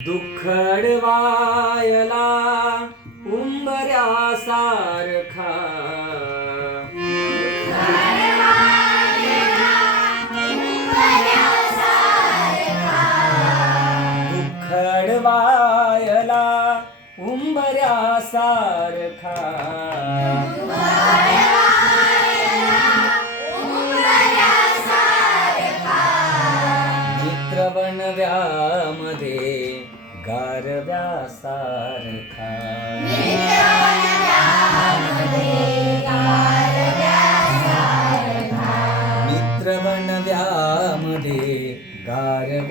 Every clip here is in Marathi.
दुःख अडवायला उंबऱ्यासारखा दुःख अडवायला उंबऱ्यासारखा मित्र बनव्यामध्ये गारव्यासारखा मित्र बनव्यामध्ये गारव्यासारखा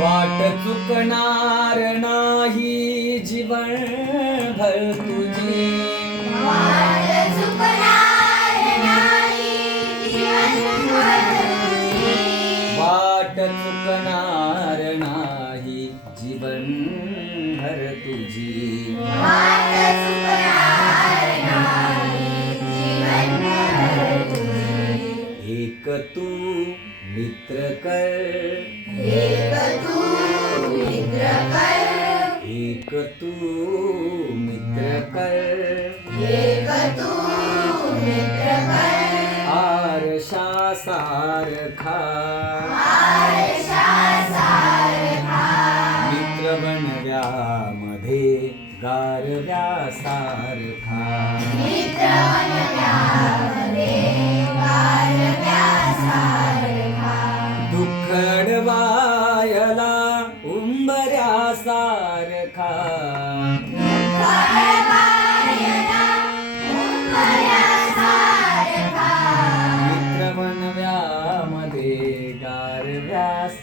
वाट चुकणार नाही जीवनभर तुझी वाट चुकणार नाही जीवनभर तुझी एक तू मित्र कर एक तू मित्र कर आरशा सारखा मित्र बनव्यामध्ये गारव्यासारखा दुःख अडवायला उंबऱ्यासारखा मित्र बनव्यामध्ये गारव्यासारखा